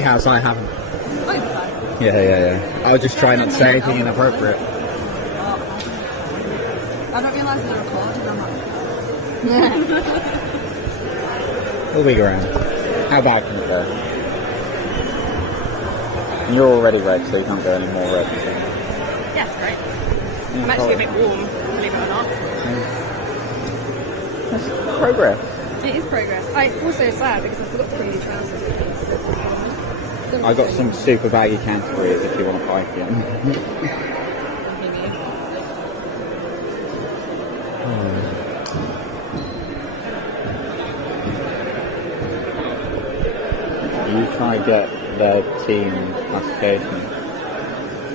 House, I haven't. Yeah. I'll just try not to say anything inappropriate. I don't realise they're recording, I'm like... We'll be around. How bad can it go? And you're already red, so you can't go any more red. Yes, great. I'm actually a bit warm, believe it or not. That's progress. It is progress. I also sad because I forgot to bring new trousers with me. I got some super baggy Canterbury's if you want to buy them. You try to get their team classification.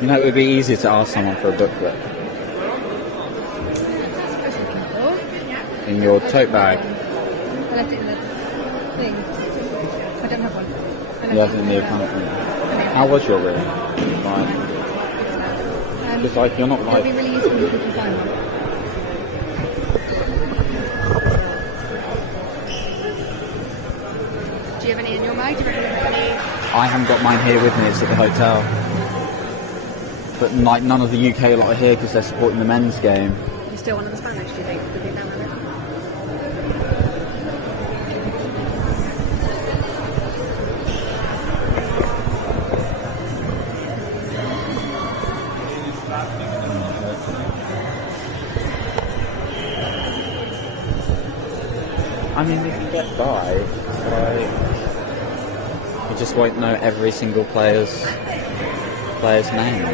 You know, it would be easier to ask someone for a booklet. In your tote bag. I left it in the thing. I don't have one. You left it in the apartment. How was your room? Fine. Just like you're not like. It'd be really useful if we can find one. Do you have any in your bag? Do you have any? I haven't got mine here with me. It's at the hotel. But like none of the UK lot are here because they're supporting the men's game. You still one of the Spanish? Do you think? Could be down there? I mean, we can get by, but you just won't know every single player's name.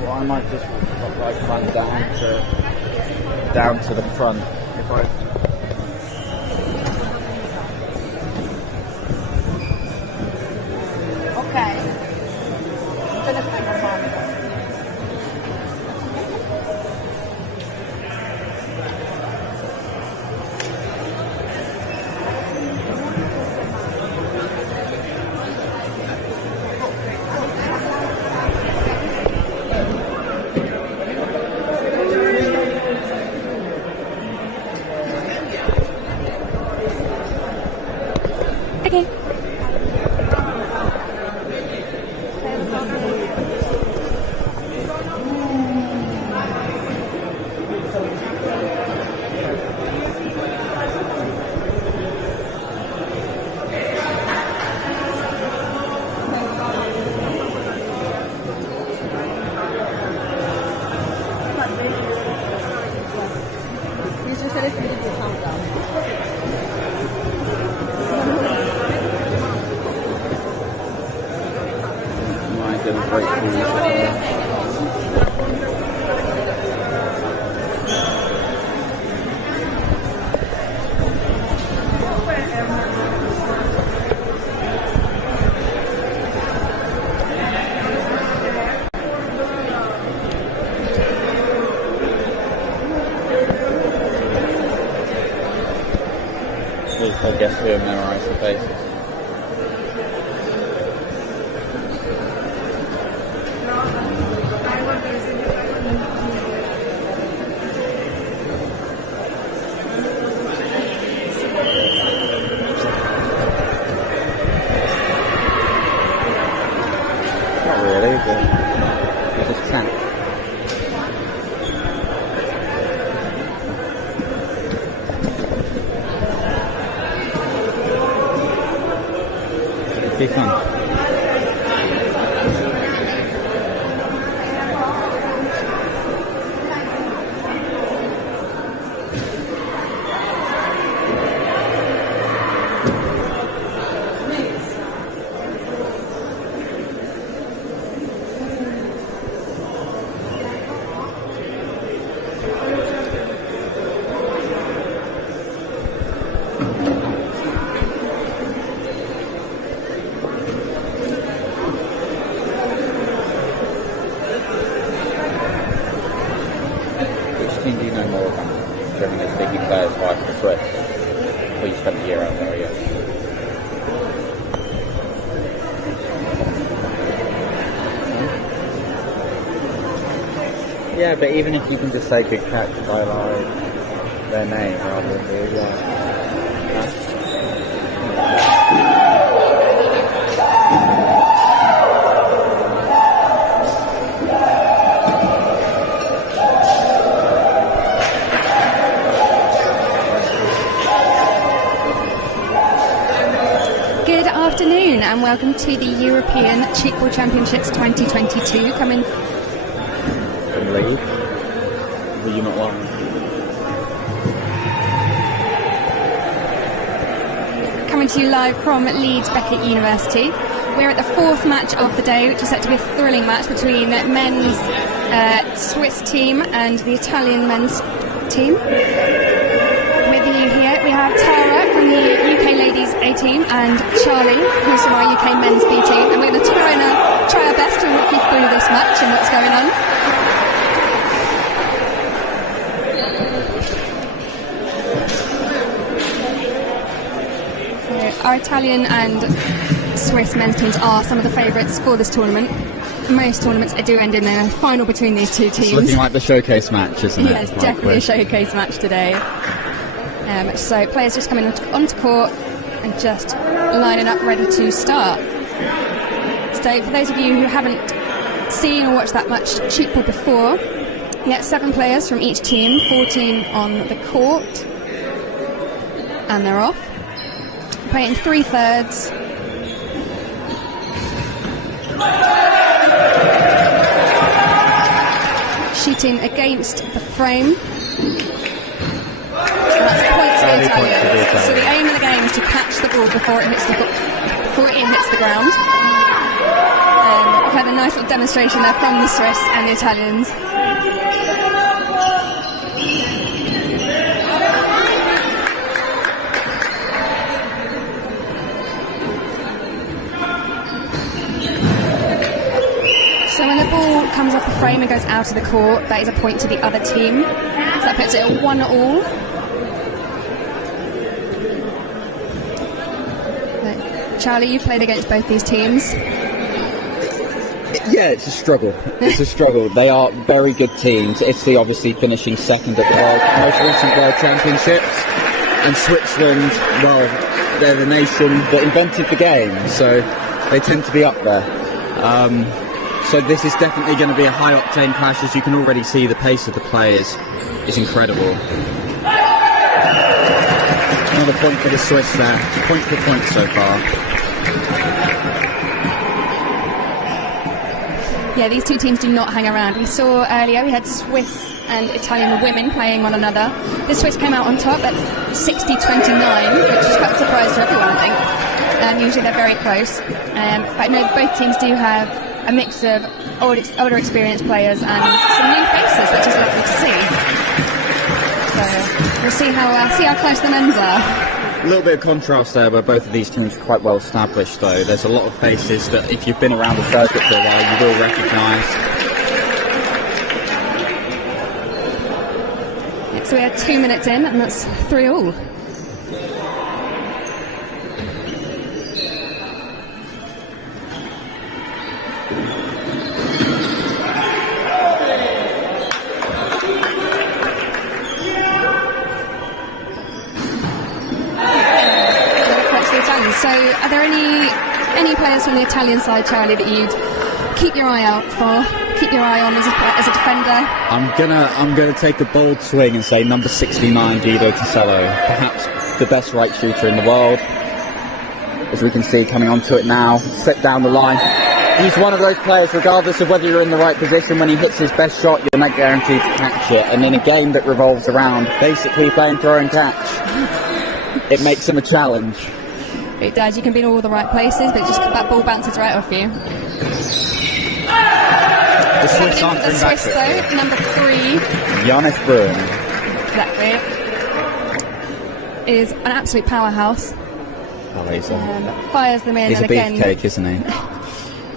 Well, I might just like run down to the front if I. Okay. I'm gonna find a phone. Okay. I guess we'll memorise the faces. Not really, but we just chat. Be fun. There we go. Yeah, but even if you can just say good catch by like their name rather than the Good afternoon and welcome to the European Tchoukball Championships 2022 coming lead. Were you not lying? Coming to you live from Leeds Beckett University. We're at the fourth match of the day, which is set to be a thrilling match between men's Swiss team and the Italian men's team. With you here we have Tara from the UK ladies A team and Charlie, who's from our UK men's B team, and we're going to try our best to walk you through this match and what's going on. Our Italian and Swiss men's teams are some of the favourites for this tournament. Most tournaments do end in a final between these two teams. It's looking like the showcase match, isn't it? Yeah, it's definitely a showcase match today. So players just coming onto court and just lining up ready to start. So for those of you who haven't seen or watched that much Tchoukball before, you get 7 players from each team, 14 on the court, and they're off. Play in 3/3. Shooting against the frame. And that's points for the Italians. So the aim of the game is to catch the ball before it hits the ground. We've had a nice little demonstration there from the Swiss and the Italians. So when the ball comes off the frame and goes out of the court, that is a point to the other team. So that puts it at 1-1. Charlie, you've played against both these teams. Yeah, it's a struggle. It's a struggle. They are very good teams. Italy obviously finishing second at the most recent World Championships. And Switzerland, well, they're the nation that invented the game, so they tend to be up there. So this is definitely going to be a high-octane clash. As you can already see, the pace of the players is incredible. Another point for the Swiss there. Point for point so far. Yeah, these two teams do not hang around. We saw earlier, we had Swiss and Italian women playing one another. The Swiss came out on top at 60-29, which is quite a surprise to everyone, I think. Usually they're very close. But no, both teams do have a mix of older experienced players and some new faces, which is lovely to see. So we'll see how close the men's are. A little bit of contrast there, where both of these teams are quite well established, though. There's a lot of faces that, if you've been around the circuit for a while, you will recognise. So we're 2 minutes in, and that's 3-all. So are there any players from the Italian side, Charlie, that you'd keep your eye out for, keep your eye on as a defender? I'm gonna take a bold swing and say number 69, Guido Tassello, perhaps the best right shooter in the world. As we can see, coming onto it now, set down the line. He's one of those players, regardless of whether you're in the right position, when he hits his best shot, you're not guaranteed to catch it. And in a game that revolves around basically playing throw and catch, it makes him a challenge. It does. You can be in all the right places, but just that ball bounces right off you. The Swiss answering back to it. Though, number 3. Johannes Brun. Exactly. Is an absolute powerhouse. Fires them in. He's and a beefcake, isn't he?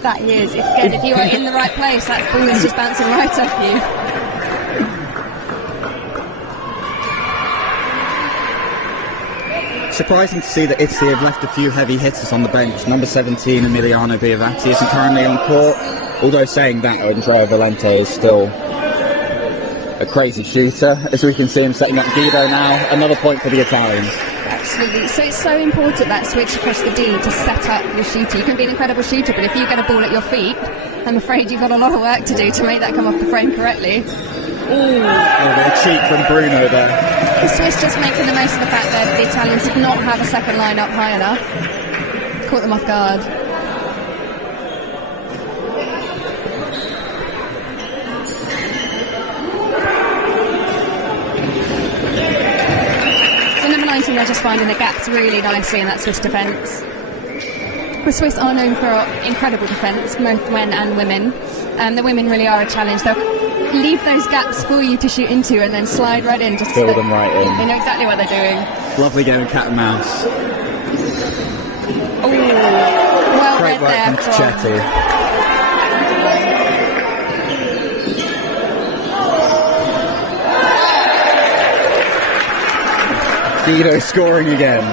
That he is. If you are in the right place, that ball is just bouncing right off you. Surprising to see that Italy have left a few heavy hitters on the bench. Number 17, Emiliano Biavati, isn't currently on court. Although saying that, Andrea Valente is still a crazy shooter. As we can see him setting up Guido now. Another point for the Italians. Absolutely. So it's so important, that switch across the D, to set up your shooter. You can be an incredible shooter, but if you get a ball at your feet, I'm afraid you've got a lot of work to do to make that come off the frame correctly. Oh, what a cheat from Bruno there. The Swiss just making the most of the fact that the Italians did not have a second line up high enough. Caught them off guard. So number 19, they're just finding the gaps really nicely in that Swiss defence. The Swiss are known for incredible defence, both men and women. The women really are a challenge. They'll leave those gaps for you to shoot into and then slide right in. Just fill them right in. They know exactly what they're doing. Lovely game of cat and mouse. Oh, well Great read work there from Tchetti. Guido scoring again.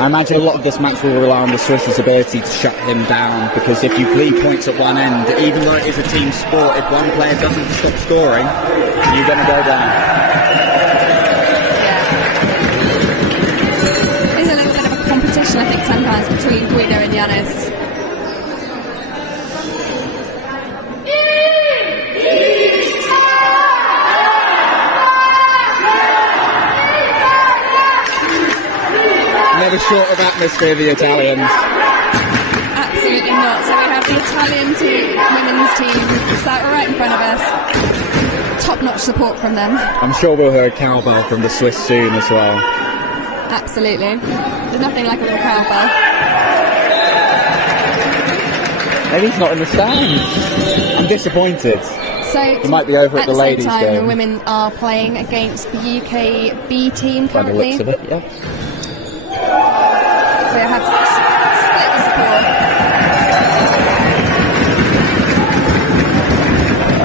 I imagine a lot of this match will rely on the Swiss' ability to shut him down, because if you bleed points at one end, even though it is a team sport, if one player doesn't stop scoring, you're going to go down. Yeah. There's a little bit of a competition, I think, sometimes between Guido and Giannis. Never short of atmosphere, the Italians. Absolutely not. So we have the Italian women's team sat right in front of us. Top-notch support from them. I'm sure we'll hear a cowbell from the Swiss soon as well. Absolutely. There's nothing like a little cowbell. Maybe he's not in the stands. I'm disappointed. So he might be over at the ladies' same time, game. the women are playing against the UK B team By the currently. looks of it, yeah. So they have split the support.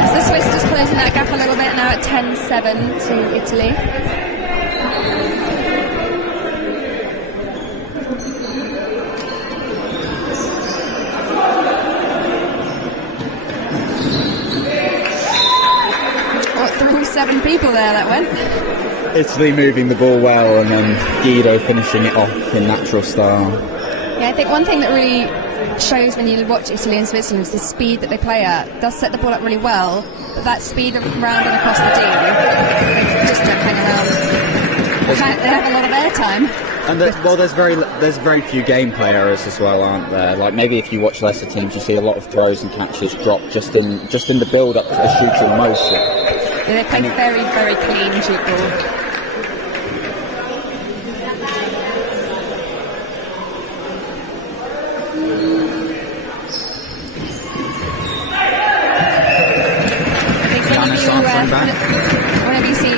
So the Swiss just closing that gap a little bit now at 10-7 to Italy. Through 7 people there that went. Italy moving the ball well, and then Guido finishing it off in natural style. Yeah, I think one thing that really shows when you watch Italy and Switzerland is the speed that they play at. It does set the ball up really well, but that speed around and across the D, they just don't hang around. They have a lot of airtime. And there's very few gameplay errors as well, aren't there? Like maybe if you watch lesser teams, you see a lot of throws and catches drop just in the build up to the shooting motion. They play very, very clean Tchoukball. Whenever you see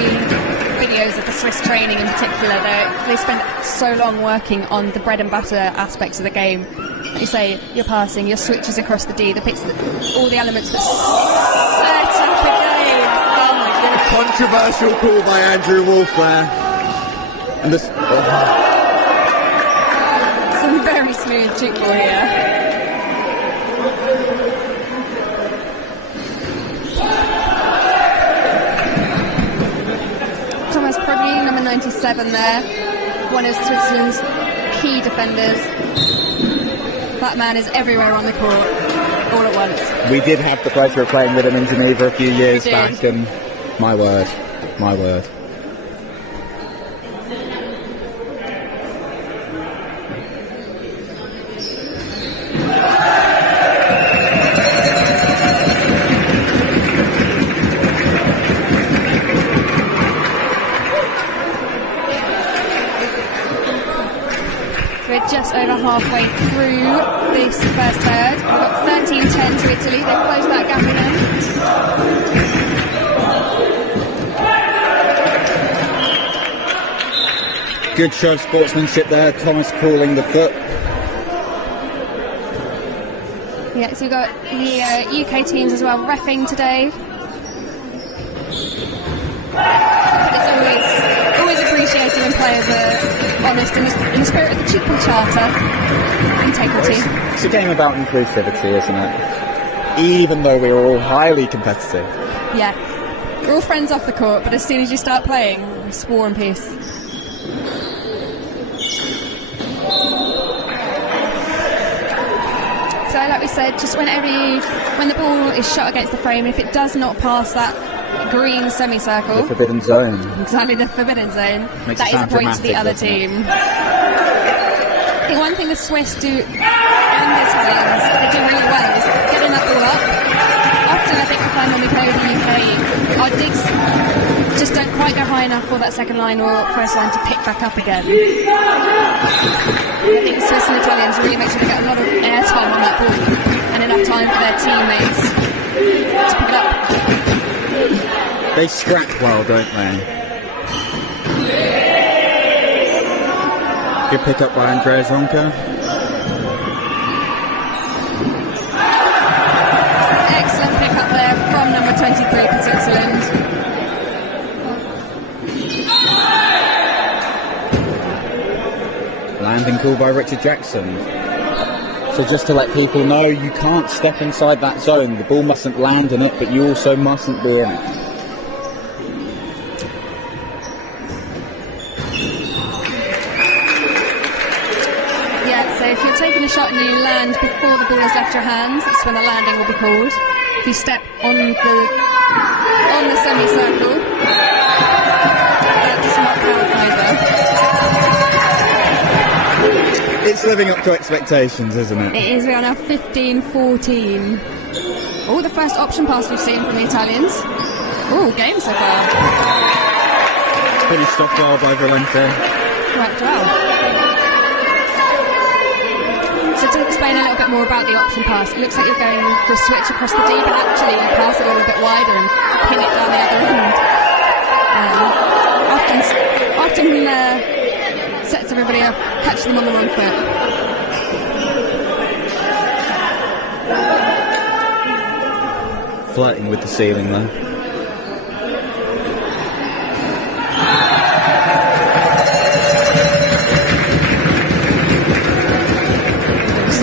videos of the Swiss training in particular, they spend so long working on the bread and butter aspects of the game. Like you say, your passing, your switches across the D, all the elements that set up a game. Oh my goodness. Controversial call by Andrew Wolf there. And this. Some very smooth Tchoukball here. Thomas Probby, number 97 there, one of Switzerland's key defenders. That man is everywhere on the court, all at once. We did have the pleasure of playing with him in Geneva a few years back, and my word. We're just over halfway through this first third. We've got 13-10 to Italy. They've closed that gap again. Good show of sportsmanship there. Thomas calling the foot. Yeah, so we've got the UK teams as well reffing today. But it's always appreciated when Italian players are honest in the spirit of the Tchoukball Charter. Integrity. It's a game about inclusivity, isn't it? Even though we're all highly competitive. Yeah. We're all friends off the court, but as soon as you start playing, it's war and peace. So like we said, just when the ball is shot against the frame, if it does not pass that green semicircle, The forbidden zone. exactly the forbidden zone, Makes that it is a sound point to the other dramatic, doesn't team. I think one thing the Swiss do, and the Italians, they do really well is getting that ball up. Often I think we find when we play with the UK, our digs just don't quite go high enough for that second line or first line to pick back up again. I think the Swiss and Italians really make sure they get a lot of airtime on that ball and enough time for their teammates to pick it up. They scrap well, don't they? Good pick up by Andrea Zonka. Excellent pick up there from number 23 for Switzerland. Landing call by Richard Jackson. So just to let people know, you can't step inside that zone. The ball mustn't land in it, but you also mustn't be in it. So if you're taking a shot and you land before the ball has left your hands, that's when the landing will be called. If you step on the semicircle, that does not count either. It's living up to expectations, isn't it? It is. We are now 15-14. Oh, the first option pass we've seen from the Italians. Oh, game so far. Pretty stopped well by Valente. Worked well. So to explain a little bit more about the option pass, it looks like you're going for a switch across the D, but actually you pass it a little bit wider and pin it down the other end. Often sets everybody up, catches them on the wrong foot. Flirting with the ceiling though.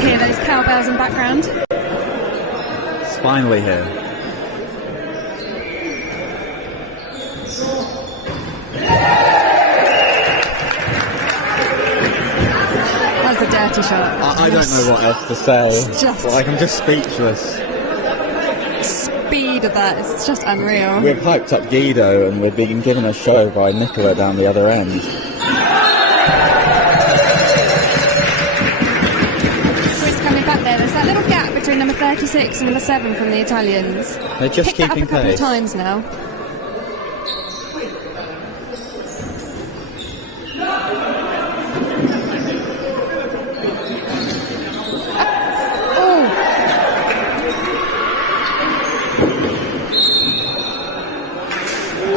Hear those cowbells in the background. It's finally here. That's a dirty shot. I don't know what else to say. I'm just speechless. Speed of that, it's just unreal. We've hyped up Guido and we're being given a show by Nicola down the other end. There's that little gap between number 36 and number 7 from the Italians. They're just Picked that up keeping a couple pace. of times now.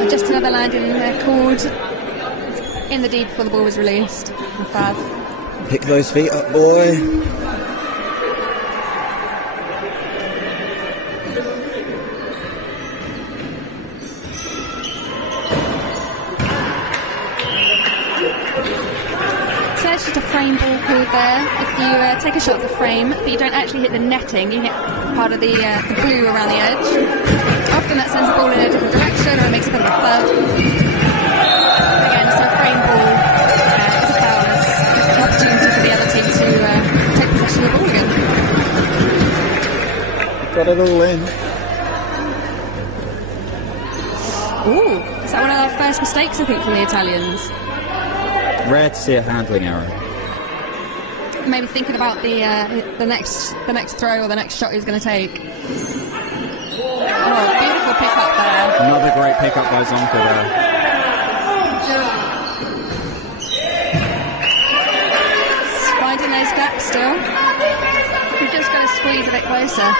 Just another landing called in the D before the ball was released. And Fav. Pick those feet up, boy. So that's just a frame ball called there. If you take a shot at the frame, but you don't actually hit the netting, you hit part of the blue around the edge. Often that sends the ball in a different direction or it makes a bit of a thud. Again, so a frame ball is a foul. It's an opportunity for the other team to take possession of the ball again. Got it all in. Ooh, is that one of our first mistakes, I think, from the Italians? Rare to see a handling error. Maybe thinking about the next throw or the next shot he's going to take. Oh, beautiful pick up there. Another great pick up by Zonka there. Finding those gaps still. We've just got to squeeze a bit closer.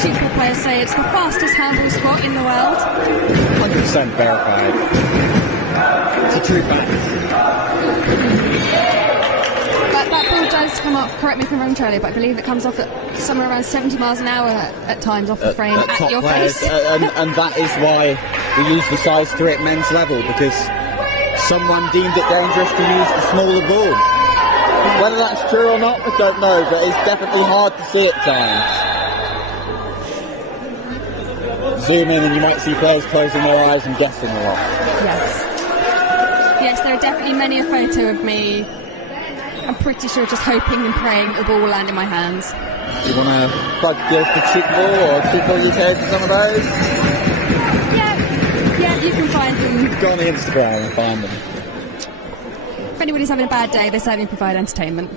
Tchoukball players say it's the fastest handball sport in the world. 100% verified. It's a true fact. supposed to come off, correct me if I'm wrong, Charlie, but I believe it comes off at somewhere around 70 miles an hour at times off the frame at top your players. face. And that is why we use the size 3 at men's level, because someone deemed it dangerous to use the smaller ball. Whether that's true or not, I don't know, but it's definitely hard to see at times. Zoom in and you might see players closing their eyes and guessing a lot. Yes, there are definitely many a photo of me, I'm pretty sure, just hoping and praying the ball will land in my hands. Do you want to plug deals for Tchoukball or Tchoukball UK for some of those? Yeah, you can find them. Go on the Instagram and find them. If anybody's having a bad day, they certainly provide entertainment.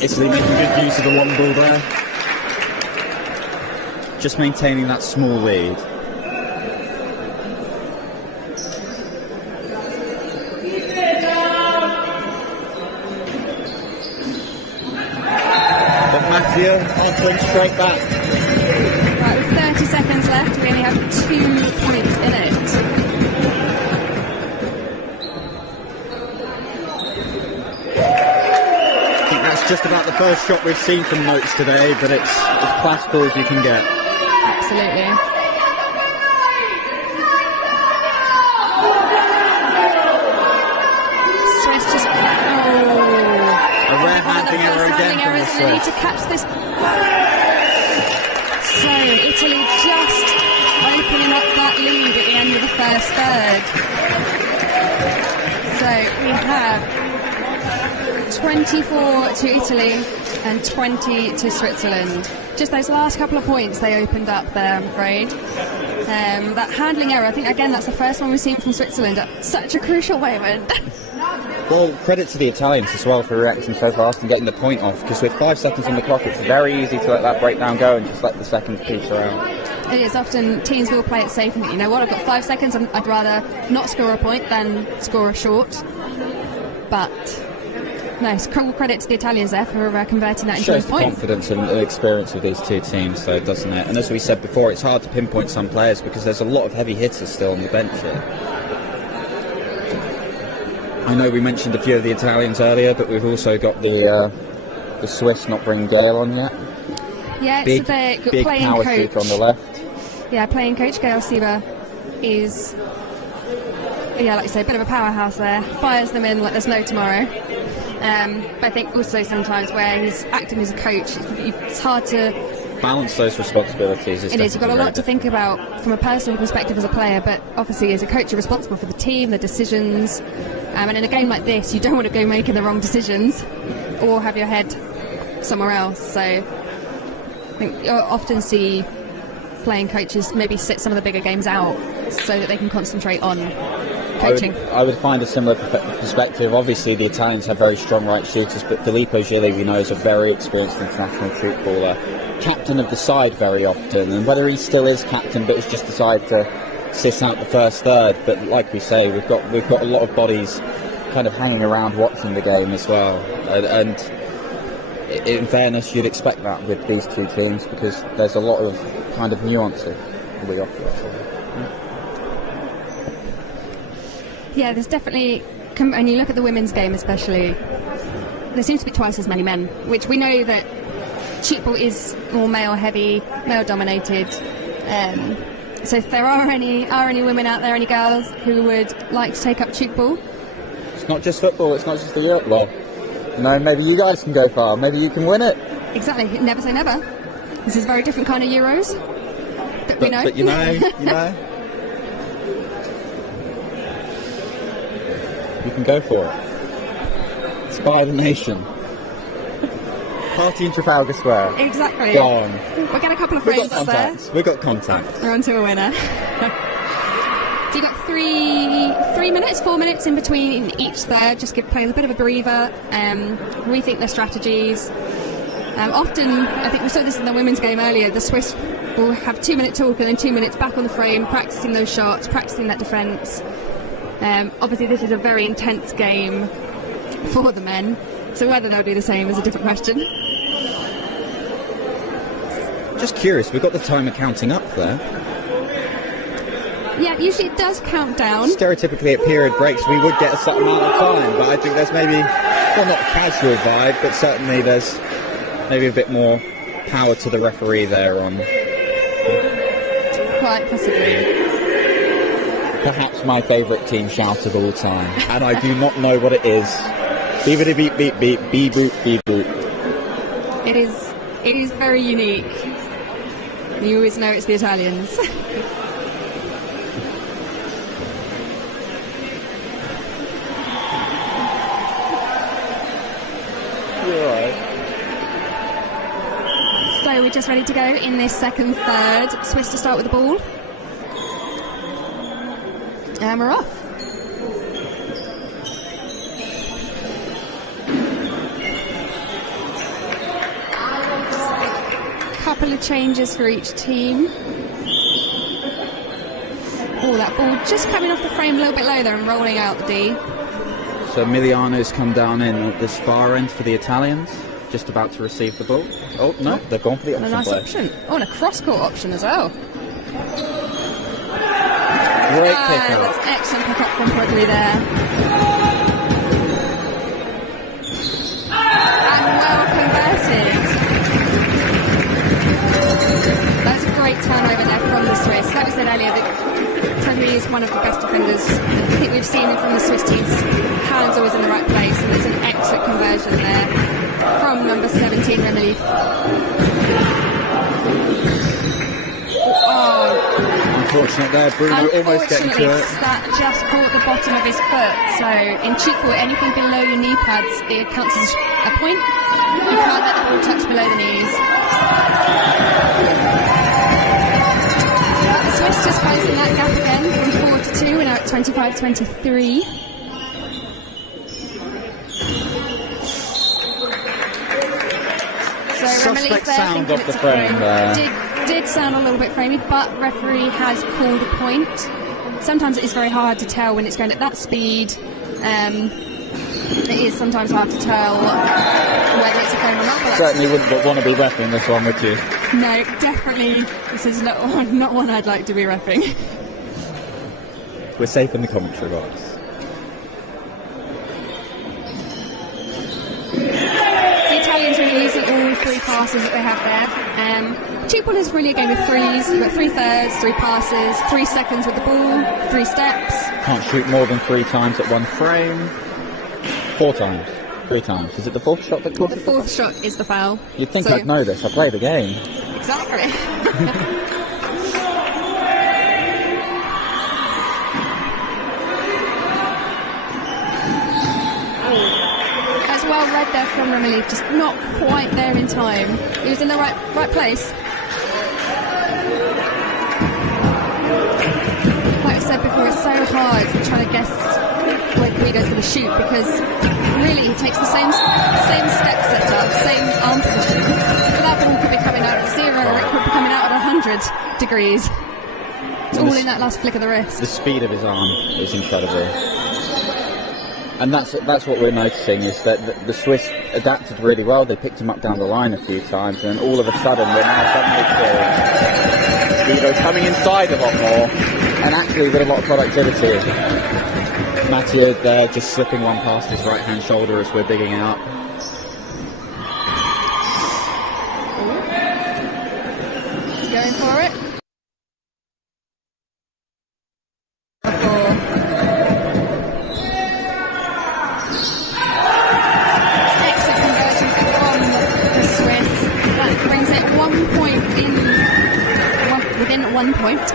Italy making good use of the long ball there. Just maintaining that small lead. But Mattia answering straight back. Right, with 30 seconds left, we only have 2 points in it. I think that's just about the first shot we've seen from Notes today, but it's as classical as you can get. Absolutely. Swiss just... A rare handling error again from the They need to Swiss. catch this. So, Italy just opening up that lead at the end of the first third. So, we have 24 to Italy and 20 to Switzerland. Just those last couple of points they opened up there, I'm afraid. That handling error, I think, again, that's the first one we've seen from Switzerland at such a crucial moment. Well, credit to the Italians as well for reacting so fast and getting the point off, because with 5 seconds on the clock, it's very easy to let that breakdown go and just let the seconds peter out. It is. Often teams will play it safe and think, you know what, I've got 5 seconds, I'd rather not score a point than score a short. But no, credit to the Italians there for converting that into a Shows the point. confidence and the experience of these two teams, though, doesn't it? And as we said before, it's hard to pinpoint some players because there's a lot of heavy hitters still on the bench here. I know we mentioned a few of the Italians earlier, but we've also got the Swiss not bringing Gail on yet. Yeah, Big, it's the big playing power coach. shooter on the left. Yeah, playing coach Gail Siva is, yeah, like you say, a bit of a powerhouse there. Fires them in like there's no tomorrow. But I think also sometimes where he's acting as a coach, it's hard to Balance those responsibilities. It is. You've got a lot to think about from a personal perspective as a player, but obviously as a coach you're responsible for the team, the decisions, and in a game like this you don't want to go making the wrong decisions or have your head somewhere else. So I think you'll often see playing coaches maybe sit some of the bigger games out so that they can concentrate on coaching. I would find a similar perspective. Obviously the Italians have very strong right shooters, but Filippo Gilli, we know, is a very experienced international Tchoukballer, captain of the side very often, and whether he still is captain but has just decided to sit out the first third. But like we say, we've got a lot of bodies kind of hanging around watching the game as well, and in fairness you'd expect that with these two teams because there's a lot of kind of nuances we offer. Yeah, there's definitely, and you look at the women's game especially, there seems to be twice as many men, which we know that Tchoukball is more male heavy, male dominated. So if there are any women out there, any girls who would like to take up Tchoukball? It's not just football, it's not just the Europe law. You know, maybe you guys can go far, maybe you can win it. Exactly, never say never. This is a very different kind of Euros. But we know. But you know. You can go for it. Inspire the nation. Party in Trafalgar Square. Exactly. Go on. We'll get a couple of We've frames got there. contacts. We've got contacts. We're on to a winner. So you've got 4 minutes in between each third. Just give players a bit of a breather, rethink their strategies. Often, I think we saw this in the women's game earlier, the Swiss will have 2-minute talk and then 2 minutes back on the frame, practicing those shots, practicing that defence. Obviously this is a very intense game for the men, so whether they'll do the same is a different question. Just curious, we've got the timer counting up there. Yeah, usually it does count down. Stereotypically at period breaks we would get a certain amount of time, but I think there's maybe, well, not a casual vibe, but certainly there's maybe a bit more power to the referee there on Quite possibly. perhaps my favourite team shout of all time, and I do not know what it is. Beep beep beep beep beep boop beep boop. It is very unique. You always know it's the Italians. You're right. So we're just ready to go in this second third. Swiss to start with the ball. And we're off. Couple of changes for each team. Oh, that ball just coming off the frame a little bit low there and rolling out the D. So Emiliano's come down in at this far end for the Italians, just about to receive the ball. Oh no, they've gone for the option A nice play. option. Oh, and a cross-court option as well. Great pick up. That's excellent pick up from Bradley there. And well converted. That's a great turnover there from the Swiss. Like we said earlier, that Bradley is one of the best defenders I think we've seen from the Swiss teams. Hands always in the right place, and there's an excellent conversion there from number 17, Remeli. Unfortunate there, Bruno almost getting to it. That just caught the bottom of his foot. So in Tchoukball, anything below your knee pads, it counts as a point. You can't let the ball touch below the knees. The Swiss just closing that gap again from 4 to 2. We're now at 25-23. So Suspect sound off the frame there. Did sound a little bit framey, but referee has called a point. Sometimes it is very hard to tell when it's going at that speed. It is sometimes hard to tell whether it's a frame or not. But Certainly wouldn't want to be reffing this one, would you? no, definitely. This is not one I'd like to be reffing. We're safe in the commentary box. The Italians really using all three passes that they have there. Tchoukball is really a game of threes. You've got 3 thirds, 3 passes, 3 seconds with the ball, 3 steps. Can't shoot more than 3 times at one frame. 4 times. 3 times. Is it the 4th shot that The 4th shot is the foul. You'd think So- I'd know this. I play the game. Exactly. As well read there from Remeli, just not quite there in time. He was in the right place. Like I said before, it's so hard trying to guess where Guido's going to shoot because really he takes the same step setup, same arm position. That ball could be coming out at 0 or it could be coming out at 100 degrees. It's all in that last flick of the wrist. The speed of his arm is incredible. And that's what we're noticing is that the Swiss adapted really well. They picked him up down the line a few times, and all of a sudden we're now suddenly seeing Guido coming inside a lot more, and actually with a lot of productivity. Mattia there just slipping one past his right hand shoulder as we're digging out. He's going for it. Excellent conversion from the Swiss. That brings it 1 point within 1 point.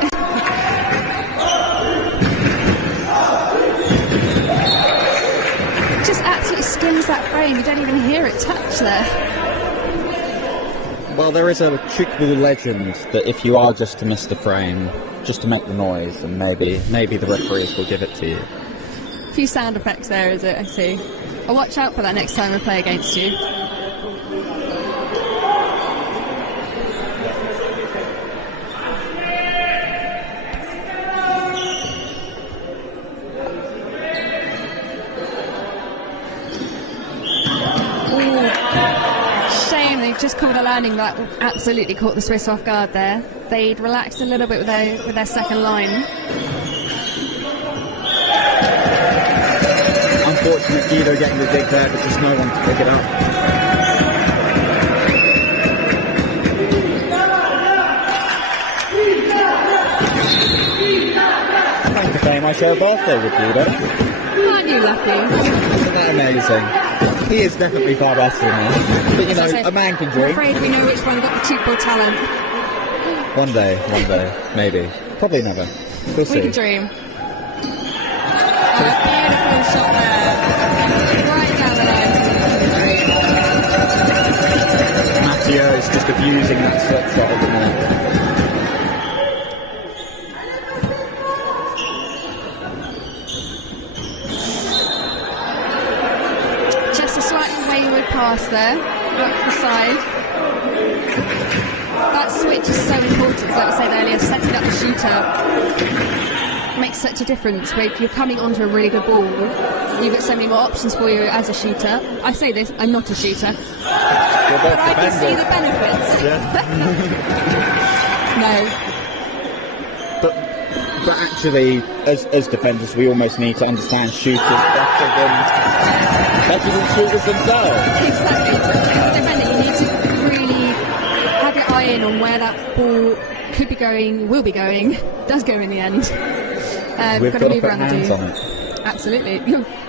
Just absolutely skims that frame. You don't even hear it touch there. Well, there is a Tchoukball legend that if you are just to miss the frame, just to make the noise, and maybe the referees will give it to you. A few sound effects there, is it? I see. I'll watch out for that next time we play against you. Just called a landing that absolutely caught the Swiss off guard there. They'd relaxed a little bit with their second line. unfortunate Guido getting the dig there, but just no one to pick it up. Thank you for saying I share a birthday with Guido. Aren't you lucky? Isn't that amazing? He is definitely far better than me. But you know, a man can I'm dream. afraid we know which one got the Tchoukball talent. One day, maybe. Probably never. We'll see. We can dream. Beautiful shot there. Right down the line. Matteo is just abusing that slip shot at the minute. Just a slightly wayward pass there. Up the side. That switch is so important, like I said earlier, setting up the shooter makes such a difference. Where if you're coming onto a really good ball, you've got so many more options for you as a shooter. I say this, I'm not a shooter, but I can see the benefits. Yeah. No. But actually, as defenders, we almost need to understand shooters better than shooters themselves. Exactly. As a defender, you need to really have your eye in on where that ball could be going, will be going, does go in the end. We've got to move put around hands the on it. Absolutely.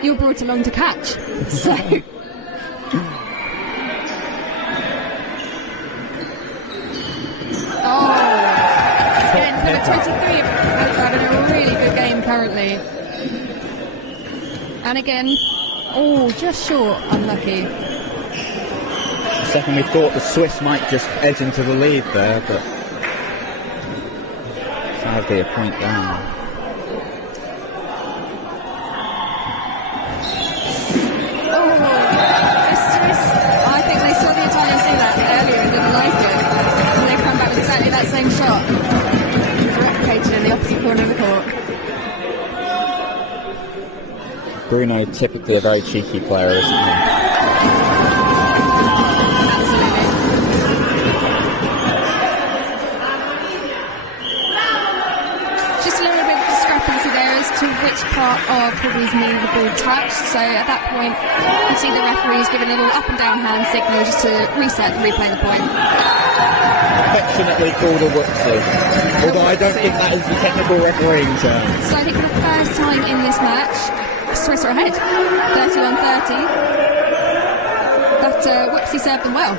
You're brought along to catch. So. Again, number 23 having a really good game currently. And again, just short, unlucky. A second we thought the Swiss might just edge into the lead there, but sadly a point down. The Swiss, I think they saw the Italians do that earlier and didn't like it. And they come back with exactly that same shot. It's replicated in the opposite corner of the court. Bruno, typically a very cheeky player, isn't he? Absolutely. Just a little bit of discrepancy there as to which part of Huggy's knee the ball touched. So at that point, you see the referees give a little up and down hand signal just to reset and replay the point. Affectionately called a whoopsie. Although I don't think that is the technical refereeing term. So I think for the first time in this match, Swiss are ahead, 31-30. That whoopsie served them well.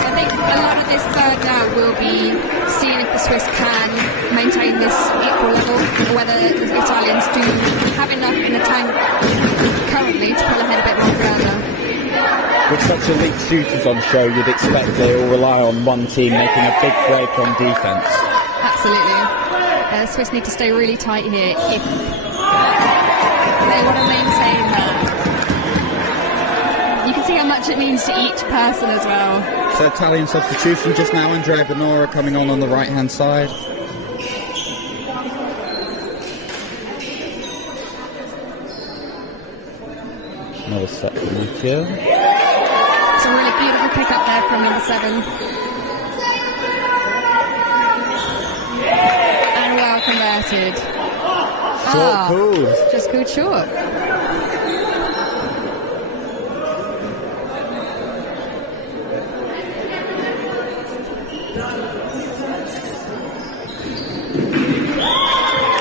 I think a lot of this third down will be seeing if the Swiss can maintain this equal level, or whether the Italians do have enough in the tank currently to pull ahead a bit more further. With such elite shooters on show, you'd expect they all rely on one team making a big break on defence. Absolutely. The Swiss need to stay really tight here if they want to maintain that. You can see how much it means to each person as well. So Italian substitution just now, Andrea Venora coming on the right hand side. Another set for Mathieu. It's a really beautiful pick up there from number 7. And well converted. Short cool. Just called short.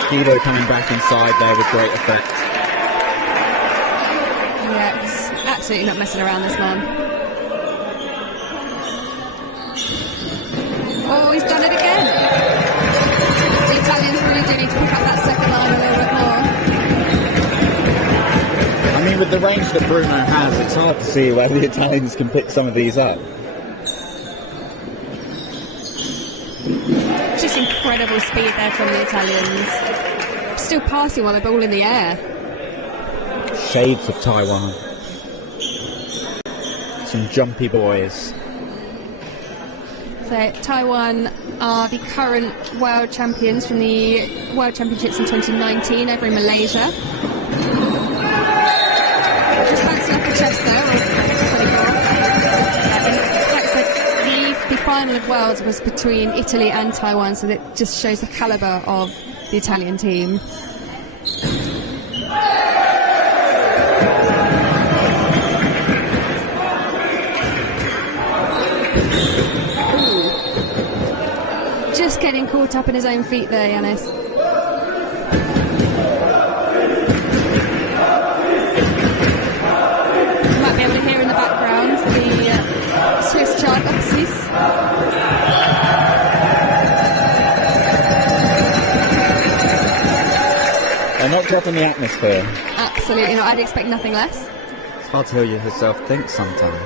Guido coming back inside there with great effect. Yeah, it's absolutely not messing around, this man. Oh, he's done it again. The Italians really do need to pick up that second line a little bit more. I mean, with the range that Bruno has, it's hard to see where the Italians can pick some of these up. Just incredible speed there from the Italians. Still passing while they're ball in the air. Shades of Taiwan. Some jumpy boys. So Taiwan are the current world champions from the World Championships in 2019 over in Malaysia. Just bouncing off the chest there. Like I said, the final of Worlds was between Italy and Taiwan, so that just shows the calibre of the Italian team. Just getting caught up in his own feet there, Yanis. You might be able to hear in the background the Swiss chant Oxys. They're not dropping the atmosphere. Absolutely not. I'd expect nothing less. It's hard to hear yourself think sometimes.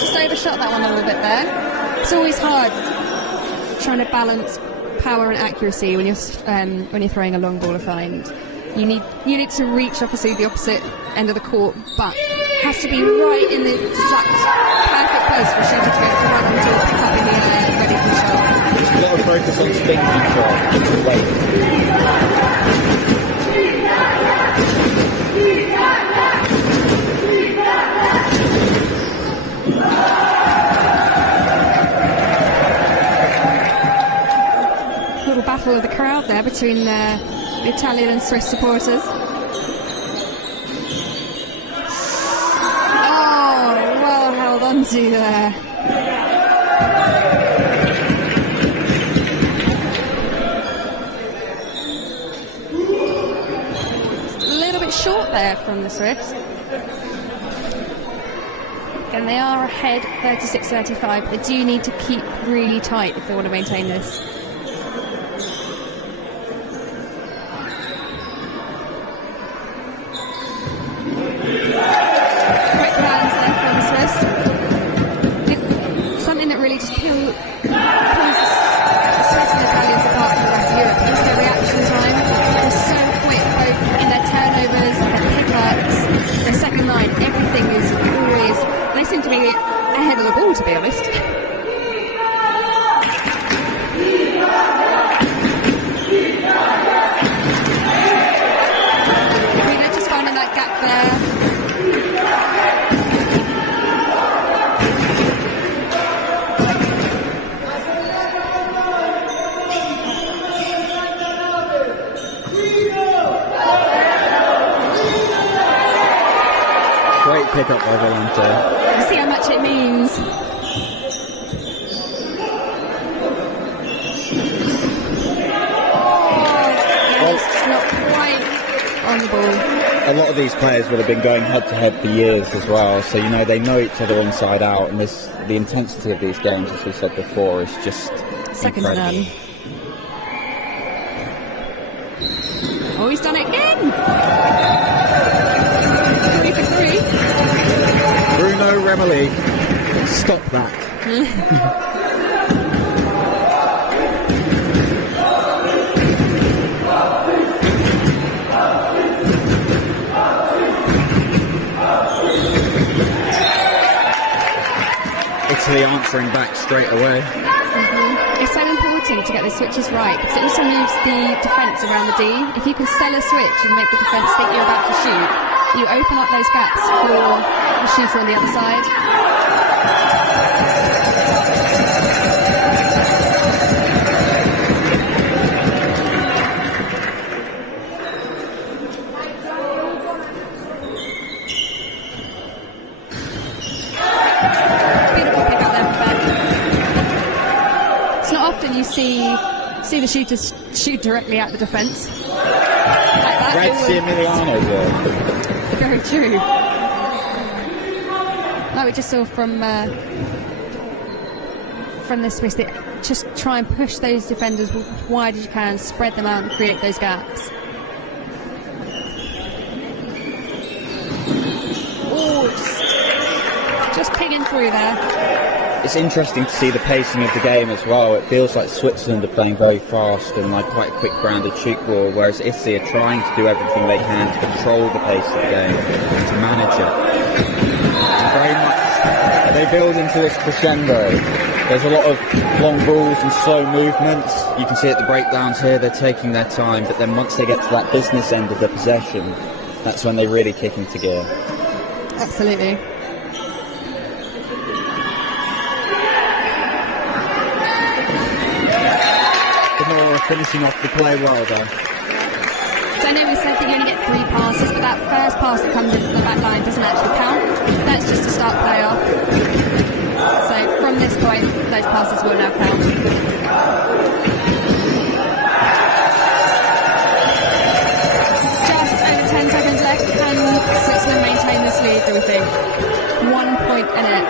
Just overshot that one a little bit there. It's always hard trying to balance power and accuracy when you're throwing a long ball of find. You need to reach obviously the opposite end of the court, but it has to be right in the exact perfect place for a shooter to be able to run onto, pick up in the air, ready for the shot. A lot of focus on spin control. Little battle of the crowd there between the Italian and Swiss supporters. Oh, well held onto there. A little bit short there from the Swiss. And they are ahead 36-35. They do need to keep really tight if they want to maintain this. Quick balance there from the Swiss. Something that really just pulls the Swiss and Italians apart from the rest of Europe is their reaction time. They're so quick, both in their turnovers, their pickups, their second line. Everything is always. They seem to be ahead of the ball, to be honest. They're just finding that gap there. Great pick up by Volante. See how much it means. It's not quite on the ball. A lot of these players would have been going head to head for years as well, so they know each other inside out, and the intensity of these games, as we said before, is just second to incredible. none. Oh, he's done it again! 3 for 3. Bruno Remeli, stop that. Italy answering back straight away. It's so important to get the switches right because it also moves the defence around the D. If you can sell a switch and make the defence think you're about to shoot, you open up those gaps for the shooter on the other side. Beautiful pick up there from Ben. It's not often you see the shooters shoot directly at the defence. Like that. Great to see Emiliano there. Very true. Like we just saw from the Swiss, they just try and push those defenders as wide as you can, spread them out and create those gaps. Oh, just pinging through there. It's interesting to see the pacing of the game as well. It feels like Switzerland are playing very fast and like quite a quick grounded Tchoukball, whereas Italy are trying to do everything they can to control the pace of the game and to manage it. And very much they build into this crescendo. There's a lot of long balls and slow movements. You can see at the breakdowns here, they're taking their time, but then once they get to that business end of the possession, that's when they really kick into gear. Absolutely. Finishing off the play well though. So I know we said that you only get 3 passes, but that first pass that comes into the back line doesn't actually count. That's just to start play off. So from this point, those passes will now count. Just over 10 seconds left. Can Switzerland maintain this lead, do we think? 1 point in it.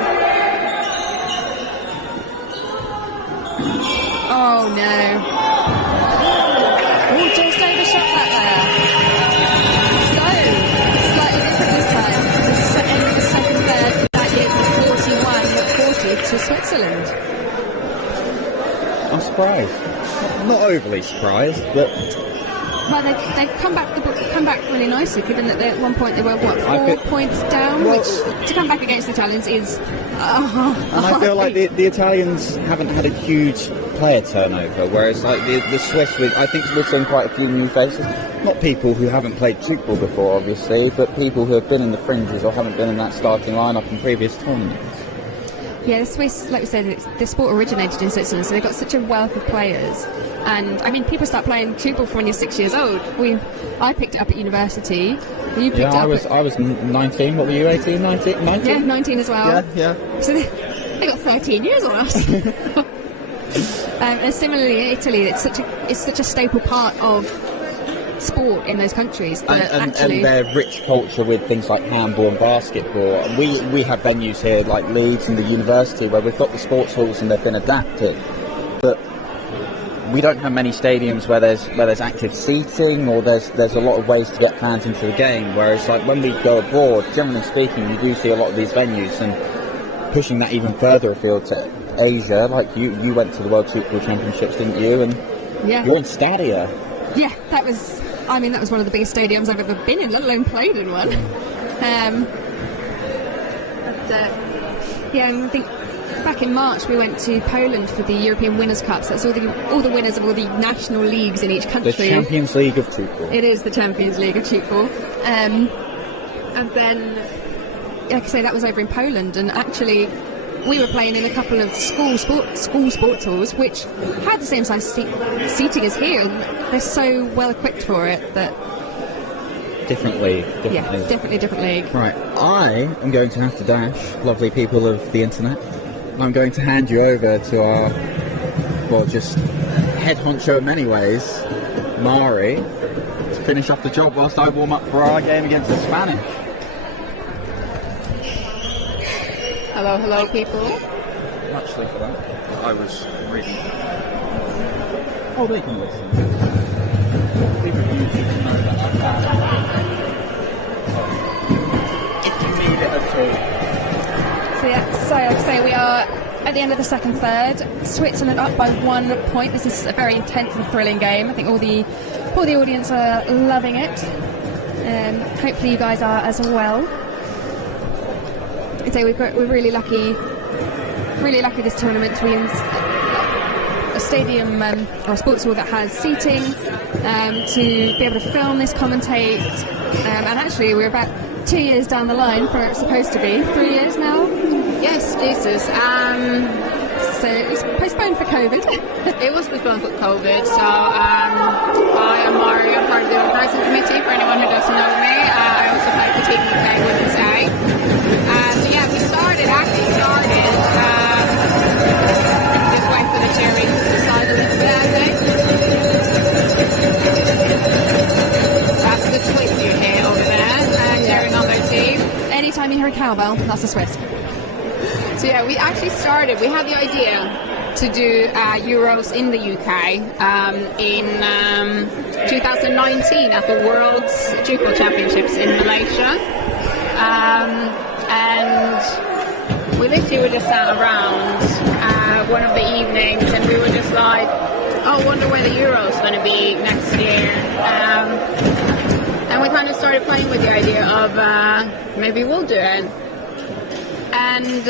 Oh no. Oh, just overshot that there. So, slightly different this time. The end of the second third, that gives 41-40 to Switzerland. I'm surprised. Not overly surprised, but... Well, they come back really nicely, given that at one point they were, what, 4 points down, which to come back against the Italians is... and I feel like the Italians haven't had a huge player turnover, whereas like the Swiss, I think we're seeing quite a few new faces. Not people who haven't played Tchoukball before, obviously, but people who have been in the fringes or haven't been in that starting lineup in previous tournaments. Yeah, the Swiss, like we said, the sport originated in Switzerland, so they've got such a wealth of players. And I mean, people start playing Tchoukball from when you're 6 years old. I picked it up at university. You picked it up. I was 19. What were you? 18, 19? 19? Yeah, 19 as well. Yeah. So they got 13 years on us. And similarly in Italy, it's such a staple part of sport in those countries that and their rich culture with things like handball and basketball. We have venues here like Leeds and the university where we've got the sports halls and they've been adapted, but we don't have many stadiums where there's active seating or there's a lot of ways to get fans into the game. Whereas like when we go abroad, generally speaking, you do see a lot of these venues, and pushing that even further afield to Asia, like you went to the World Tchoukball Championships, didn't you? And you're in Stadia. Yeah, that was one of the biggest stadiums I've ever been in, let alone played in one. I think back in March we went to Poland for the European Winners' Cup. So that's all the winners of all the national leagues in each country. The Champions League of Tchoukball. It is the Champions League of Tchoukball. And then, like I say, that was over in Poland, and actually we were playing in a couple of school sports halls which had the same size seating as here, and they're so well equipped for it that... Different league. Yeah, definitely different league. Right, I am going to have to dash, lovely people of the internet. I'm going to hand you over to our, just head honcho in many ways, Mari, to finish off the job whilst I warm up for our game against the Spanish. Hello, people. Muchly for that. I was reading. Oh, they can listen. People usually know that I'm bad. If you need it at all. So like I say, we are at the end of the second third. Switzerland up by 1 point. This is a very intense and thrilling game. I think all the audience are loving it. Hopefully you guys are as well. So we're really lucky this tournament to be in a stadium or a sports hall that has seating, to be able to film this, commentate, and actually we're about 2 years down the line from where it's supposed to be. 3 years now? Yes, Jesus. So it was postponed for COVID. It was postponed for COVID. So I am Mari, I'm part of the organizing committee. For anyone who doesn't know me, I also play for Team UK Women's A. We actually started just wait for the cheering to decide a little bit, I think. That's the Swiss you hear over there, cheering on their team. Anytime you hear a cowbell, that's a Swiss. So we actually started, we had the idea to do Euros in the UK in 2019 at the World's Tchoukball Championships in Malaysia. And we literally were just sat around one of the evenings, and we were just like, oh, wonder where the Euro's going to be next year. And we kind of started playing with the idea of maybe we'll do it. And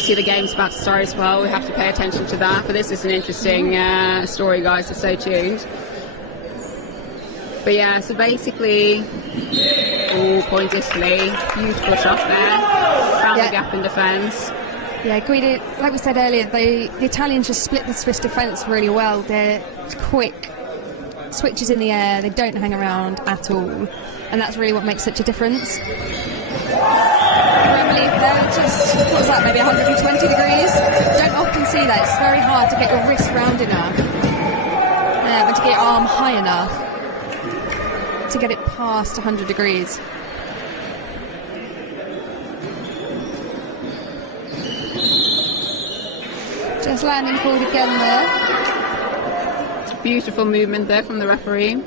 see, the game's about to start as well. We have to pay attention to that. But this is an interesting story, guys, so stay tuned. But yeah, so basically Oh, point Italy. Beautiful shot there. Found the gap in defence. Yeah, Guido, like we said earlier, the Italians just split the Swiss defence really well. They're quick, switches in the air, they don't hang around at all, and that's really what makes such a difference. Remember, they're just, what was that, maybe 120 degrees? Don't often see that. It's very hard to get your wrist round enough and to get your arm high enough to get it past 100 degrees. Just landing called again there. Beautiful movement there from the referee.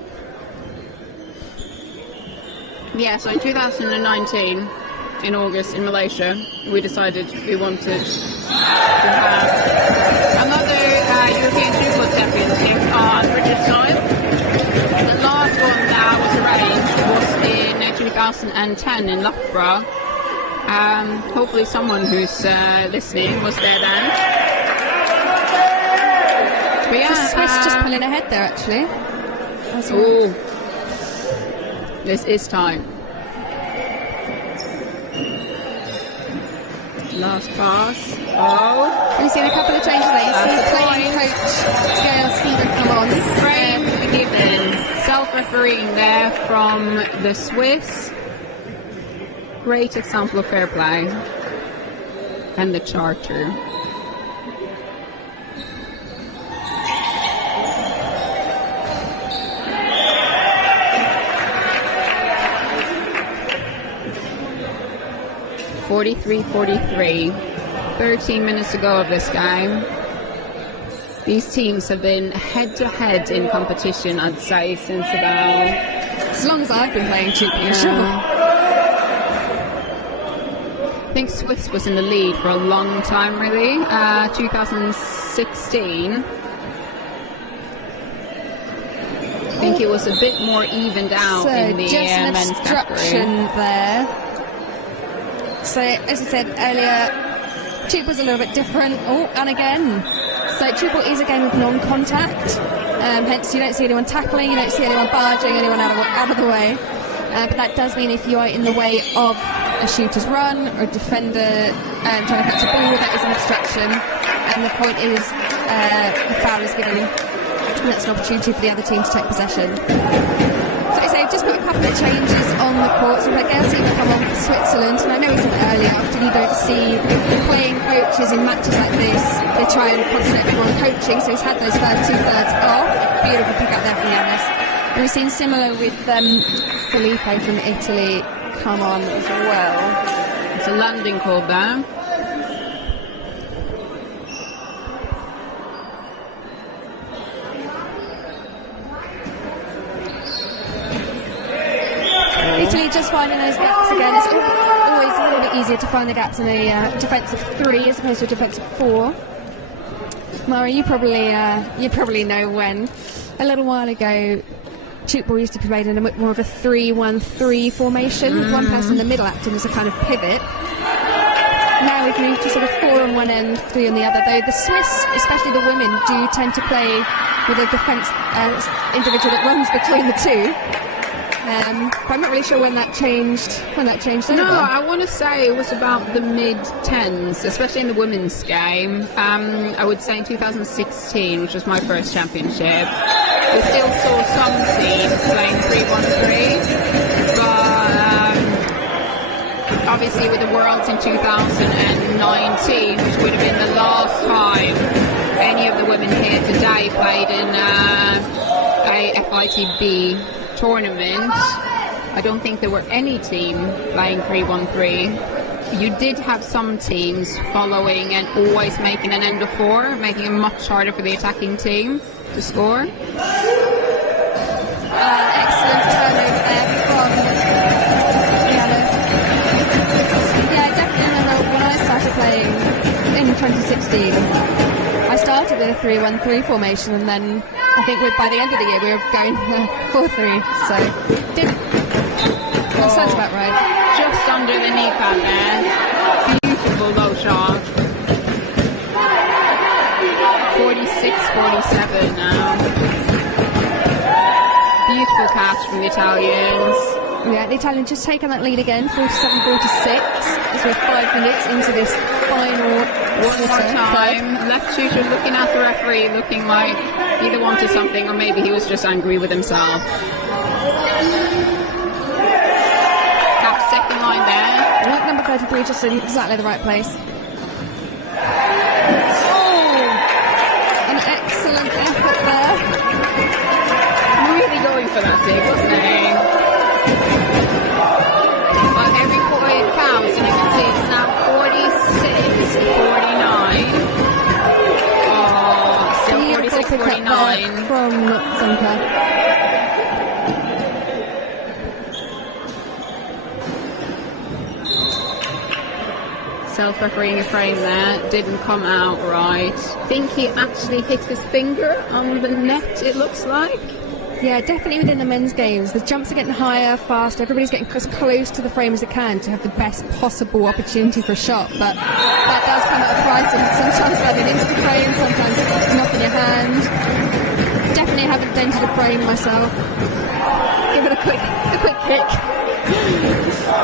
Yeah, so in 2019, in August in Malaysia, we decided we wanted to have another European Tchoukball Championship on British soil. The last one that was arranged was in 2010 in Loughborough. Hopefully someone who's listening was there then. But yeah, The Swiss just pulling ahead there, actually. Oh, this is time. Last pass. Oh, We've seen a couple of changes there. You see the playing coach, Gail Seaver, come on. frame given. Self-refereeing there from the Swiss. Great example of fair play. And the charter. (43-43). 13 minutes ago of this game. These teams have been head-to-head in competition, I'd say, since about... As long as I've been playing Tchoukball, sure. I think Swiss was in the lead for a long time, really. 2016. I think it was a bit more evened out So in the just an men's obstruction category. there. So as I said earlier, Tchoukball's a little bit different. Oh, and again. So Tchoukball is a game of non-contact. Hence you don't see anyone tackling, you don't see anyone barging, anyone out of the way. But that does mean if you are in the way of a shooter's run or a defender trying to catch a ball, that is an obstruction. And the point is the foul is given. And that's an opportunity for the other team to take possession. So I say, just got a couple of changes on the court. So we've got Gail Seaver come on for Switzerland, and I know we said earlier, often you don't see the playing coaches in matches like this. They try and concentrate more on coaching, so he's had those first 2/3 off. Beautiful pick up there from Yannis. And we've seen similar with Felipe from Italy come on as well. It's a landing call there. Italy just finding those gaps again. It's always a little bit easier to find the gaps in a defensive 3 as opposed to a defensive 4. Mara, you probably know when a little while ago Tchoukball used to be played in a bit more of a 3-1-3 formation with one person in the middle acting as a kind of pivot. Now we've moved to sort of 4 on one end, 3 on the other, though the Swiss, especially the women, do tend to play with a defence individual that runs between the two. But I'm not really sure when that changed. No, I want to say it was about the mid-10s, especially in the women's game. I would say in 2016, which was my first championship, we still saw some teams playing 3-1-3, but obviously with the Worlds in 2019, which would have been the last time any of the women here today played in a FITB tournament, I don't think there were any team playing 3-1-3. You did have some teams following and always making an end of 4, making it much harder for the attacking team to score. Excellent turnover there from Yannis. Yeah, I definitely remember when I started playing in 2016. I started with a 3-1-3 formation, and then I think by the end of the year we were going 4-3. So that sounds about right. Just under the knee pad there. Beautiful low shot. 46-47 now. Beautiful catch from the Italians. Yeah, the Italians just taken that lead again, 47-46, as we're 5 minutes into this final One more time. Left shooter looking at the referee, looking like he either wanted something or maybe he was just angry with himself. Cap second line there. Look, number 33 just in exactly the right place. An excellent effort there. Really going for that dig, wasn't he? But every point counts, and you can see it's now 46-49. Oh, still Beautiful pick up 46-49. there from Zonka. Self-refereeing a frame there, didn't come out right. I think he actually hit his finger on the net, it looks like. Yeah, definitely within the men's games. The jumps are getting higher, faster. Everybody's getting as close to the frame as they can to have the best possible opportunity for a shot. But that does come at a price of sometimes slamming into the frame, sometimes knocking your hand. Definitely haven't dented a frame myself. Give it a quick kick.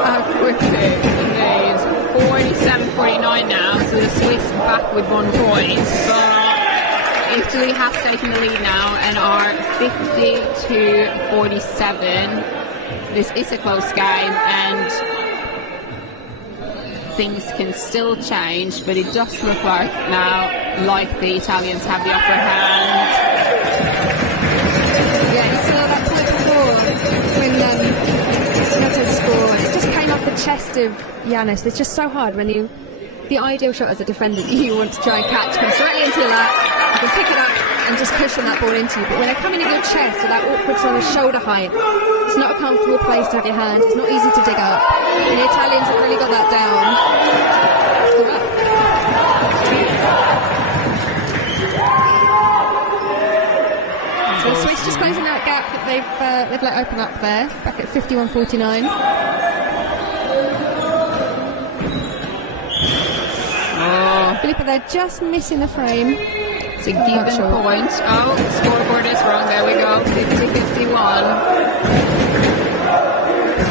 A quick pick, indeed. 47-49 now, so the Swiss back with 1 point. But Italy has taken the lead now and are 50-47. This is a close game and things can still change, but it does look like now like the Italians have the upper hand. Yeah, you saw that point before when Noto scored. It just came off the chest of Giannis. It's just so hard when the ideal shot as a defender you want to try and catch comes directly into your lap. You can pick it up and just cushion that ball into you. But when they're coming at your chest at that awkward sort of shoulder height, it's not a comfortable place to have your hands. It's not easy to dig up. And the Italians have really got that down. So the Swiss just closing that gap that they've let open up there, back at 51-49. Filippa, they're just missing the frame. It's a given point. Oh, the scoreboard is wrong. There we go. 50-51.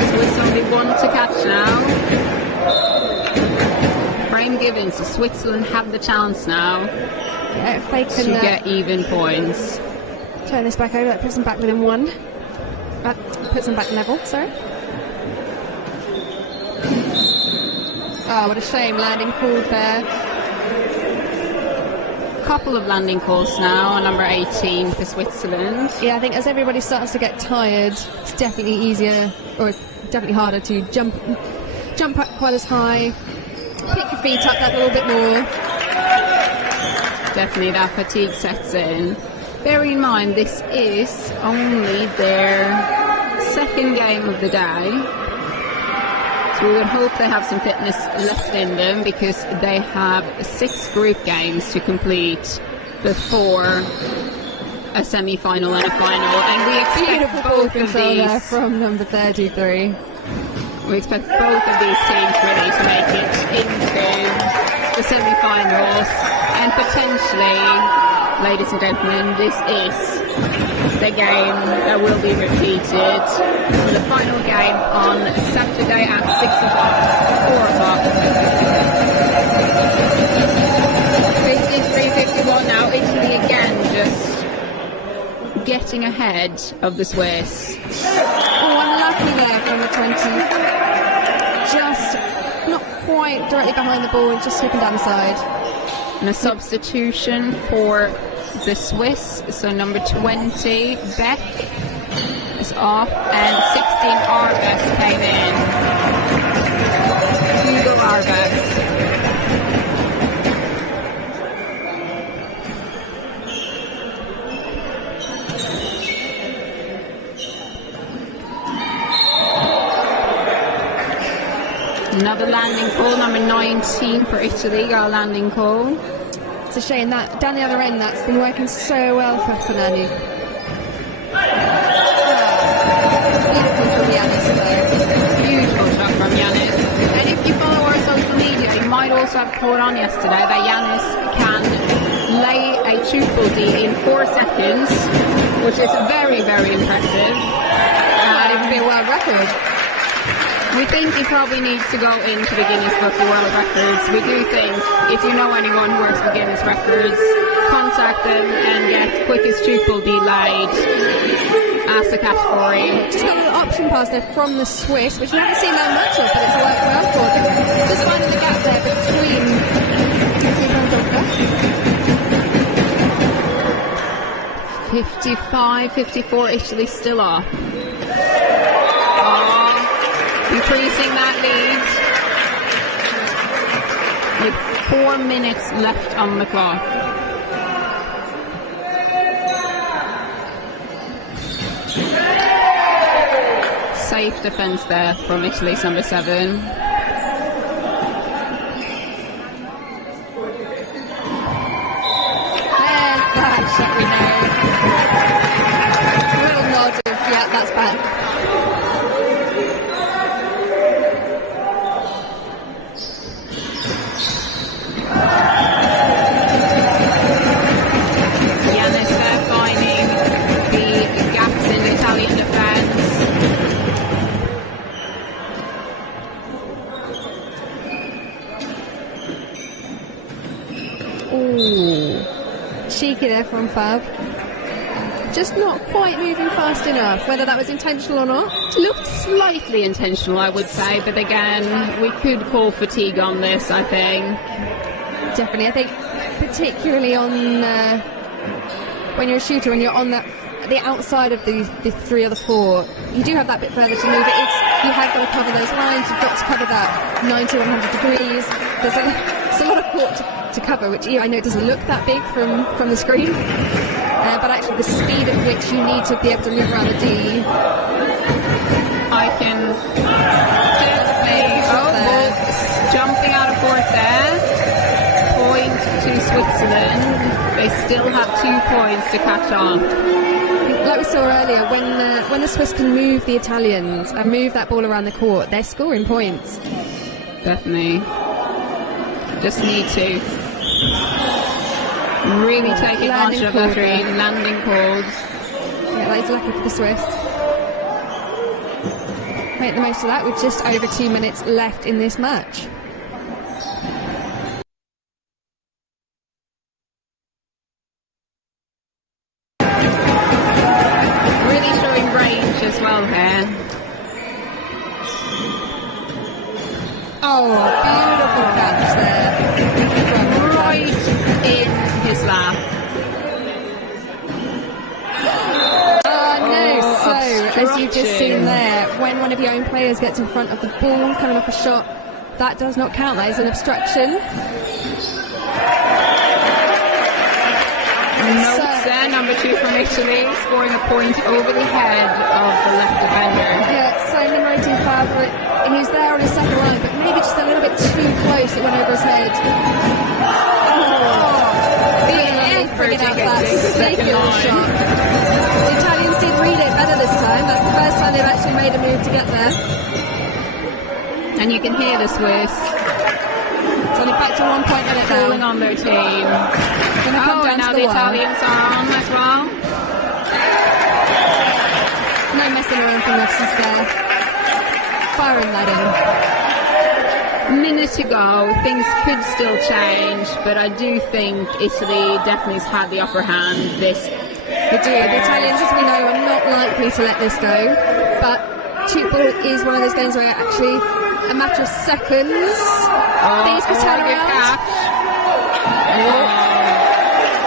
Swiss only 1 to catch now. Frame given, so Switzerland have the chance now If they can to get even points. turn this back over, that puts them back within 1. Puts them back level, sorry. Oh, what a shame, landing called there. Couple of landing calls now on number 18 for Switzerland. Yeah, I think as everybody starts to get tired, it's definitely easier, or it's definitely harder to jump up quite as high, pick your feet up that little bit more. Definitely that fatigue sets in. Bearing in mind this is only their second game of the day. So we would hope they have some fitness left in them because they have 6 group games to complete before a semi-final and a final. And we expect both of these from number 33. We expect both of these teams really to make it into the semi-finals and potentially, ladies and gentlemen, this is the game that will be repeated for the final game on Saturday at 6 o'clock, 4 o'clock. 53-51 now, Italy again just getting ahead of the Swiss. Oh, unlucky there from the 20. Just not quite directly behind the ball, just slipping down the side. And a substitution for the Swiss, so number 20, Beck, is off, and 16, Arbes came in. Hugo Arbes. Another landing call, number 19 for Italy, got a landing call. It's a shame that down the other end that's been working so well for Fernando. Beautiful from Giannis there. Beautiful shot from Giannis. And if you follow our social media, you might also have caught on yesterday that Giannis can lay a Tchoukball D in 4 seconds, which is very, very impressive. That might even be a world record. We think he probably needs to go into the Guinness Book of World Records. We do think if you know anyone who works for Guinness Records, contact them and get quickest Tchoukball delayed as a category. Just got a little option pass there from the Swiss, which we haven't seen that much of, but it's worked well for them. Just finding the gap there between the two 55-54, Italy still up. Increasing that lead with 4 minutes left on the clock. Safe defence there from Italy's number 7. There's that shot we know. A little nod of, yeah, that's bad. Cheeky there from Fab. Just not quite moving fast enough, whether that was intentional or not. It looked slightly intentional, I would say, but again, we could call fatigue on this, I think. Definitely, I think particularly on when you're a shooter, when you're on the outside of the 3 or the 4, you do have that bit further to move it. You have got to cover those lines, you've got to cover that 90 or 100 degrees. There's a lot of court to cover, which I know doesn't look that big from the screen, but actually the speed at which you need to be able to move around the D. I can jumping out of court there. Point to Switzerland. They still have 2 points to catch on. Like we saw earlier, when the Swiss can move the Italians and move that ball around the court, they're scoring points. Definitely. Just need to really take advantage of the 3 landing calls. Yeah, that is lucky for the Swiss. Make the most of that with just over 2 minutes left in this match. Really showing range as well here. Oh, beautiful catch there. Right in his lap. Oh no, so as you've just seen there, when one of your own players gets in front of the ball coming off a shot, that does not count, that is an obstruction. Notes there, number 2 from Italy, scoring a point over the head of the left defender. Yeah, same in rating favourite. He's there on his second line, but maybe just a little bit too close, it went over his head. Bringing out that secular shot. The Italians did read it better this time. That's the first time they've actually made a move to get there. And you can hear the Swiss. It's only back to 1 point minute calling now. on their team. Oh, and now the Italians are on as well. No messing around from us there. Firing that in. Minute to go, things could still change, but I do think Italy definitely has had the upper hand. They do. The Italians, as we know, are not likely to let this go, but Tchoukball is one of those games where actually a matter of seconds things could turn around.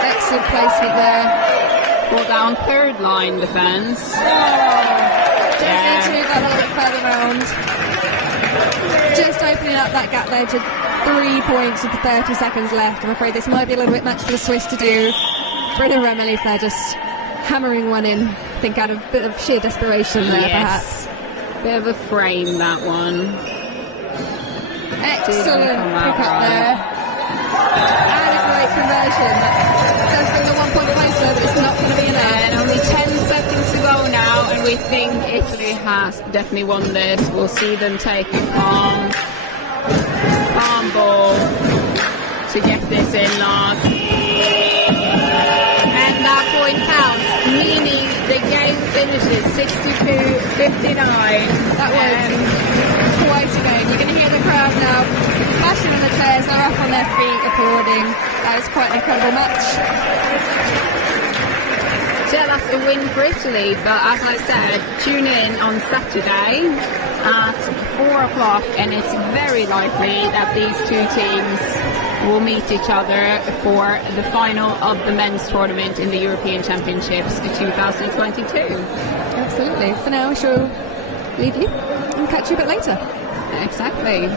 Excellent placement there. Pull down third line defence. Just need to move that a little bit further around. Just opening up that gap there to 3 points with 30 seconds left. I'm afraid this might be a little bit much for the Swiss to do. Bruno Remeli there just hammering one in, I think out of a bit of sheer desperation there, perhaps. Bit of a frame, that one. Excellent pick up there. And a great conversion. Does bring the 1 point closer, but it's not going to be enough. And only 10 seconds to go now, and we think Italy has definitely won this. We'll see them take a calm ball to get this in last. And that point counts, meaning the game finishes 59. That was quite a game. You're going to hear the crowd now flashing on the chairs. They're up on their feet applauding. That was quite an incredible match. So yeah, that's a win for Italy, but as I said, tune in on Saturday at 4 o'clock, and it's very likely that these two teams will meet each other for the final of the men's tournament in the European Championships 2022. Absolutely. For now, we shall leave you and catch you a bit later. Exactly.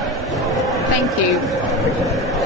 Thank you.